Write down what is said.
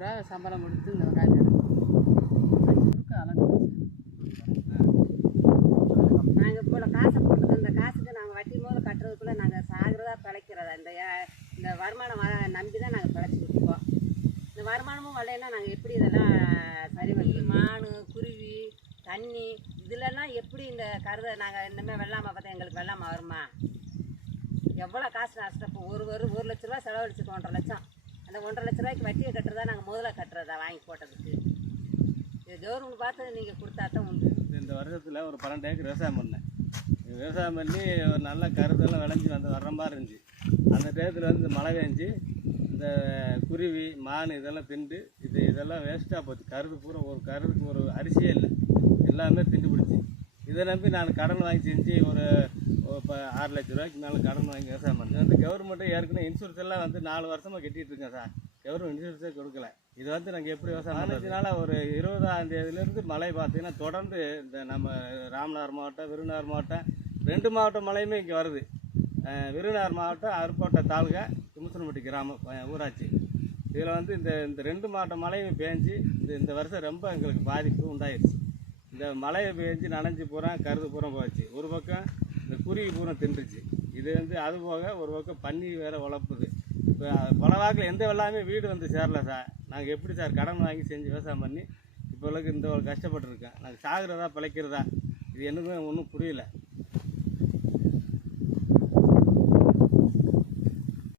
ரூபா சம்பளம் கொடுத்து இந்த வெங்காயம் நாங்கள் இப்போ காசை போட்டு இந்த காசுக்கு நாங்கள் வட்டி மூலம் கட்டுறதுக்குள்ளே நாங்கள் சாகிறதா பிழைக்கிறதா இந்த வருமானம் நம்பி தான் நாங்கள் பிழைச்சிக்கிட்டு இருக்கோம். இந்த வருமானமும் வரலைன்னா நாங்கள் எப்படி இதெல்லாம் சரி பண்ணி மான் குருவி தண்ணி இதுலலாம் எப்படி இந்த கருதை நாங்கள் இனிமேல் வெள்ளாமை பார்த்தா எங்களுக்கு வெள்ளாமை வருமா? எவ்வளோ காசு நஷ்டம்? இப்போ ஒரு லட்ச ரூபா செலவழிச்சிட்டு 1.5 லட்சம். அந்த 1.5 லட்ச ரூபாய்க்கு வட்டியை கட்டுறதா நாங்கள் முதல்ல கட்டுறதா வாங்கி போட்டதுக்கு இது கவர்மெண்ட் பார்த்து நீங்கள் கொடுத்தா தான் உண்டு. இந்த வருஷத்தில் ஒரு 12 ஏக்கர் விவசாயம் பண்ணேன். விவசாயம் பண்ணி ஒரு நல்ல கருதெல்லாம் விளைஞ்சி வர மாதிரி இருந்துச்சு. அந்த டயத்தில் வந்து மழை பெஞ்சு இந்த குருவி மான் இதெல்லாம் திண்டு இதெல்லாம் வேஸ்ட்டாக போச்சு. கருது பூரா ஒரு கருதுக்கு ஒரு அரிசியே இல்லை, எல்லாமே திண்டு பிடிச்சி. இதை நம்பி நான் கடன் வாங்கி செஞ்சு ஒரு இப்போ 6 லட்ச ரூபாய்க்கு மேலே கடன் வாங்கி விவசாயம் பண்ணேன். வந்து கவர்மெண்ட்டு ஏற்கனவே இன்சூரன்ஸ் எல்லாம் வந்து 4 வருஷமாக கட்டிகிட்டு இருக்கேன் சார். கவர்மெண்ட் இன்சூரன்ஸே கொடுக்கல. இது வந்து நாங்கள் எப்படி விவசாயம் பண்ணதுனால ஒரு 20ஆம் தேதியிலேருந்து மழை பார்த்தீங்கன்னா தொடர்ந்து இந்த நம்ம ராமநாதர் மாவட்டம் விருதுநகர் மாவட்டம் 2 மாவட்ட மழையுமே இங்கே வருது. விருதுநகர் மாவட்டம் அருப்போட்டை தாலுகா குமுசனம்பட்டி கிராமம் ஊராட்சி. இதில் வந்து இந்த 2 மாவட்ட மழையும் பேஞ்சு இந்த வருஷம் ரொம்ப எங்களுக்கு பாதிப்பு உண்டாயிடுச்சு. இந்த மழையை பேஞ்சு நனைஞ்சி பூரா கருது பூரா போச்சு. ஒரு பக்கம் இந்த குருவி பூரா தின்றுச்சு. இது வந்து அது போக ஒரு பக்கம் பன்னி வேறு வளர்ப்புது. இப்போ பலவாக்கில் எந்த வெள்ளாமே வீடு வந்து சேரல சார். நாங்கள் எப்படி சார் கடன் வாங்கி செஞ்சு விவசாயம் பண்ணி இப்போ இந்த ஒரு கஷ்டப்பட்டுருக்கேன். நாங்கள் சாகிறதா பிழைக்கிறதா இது என்னமே ஒன்றும் புரியல.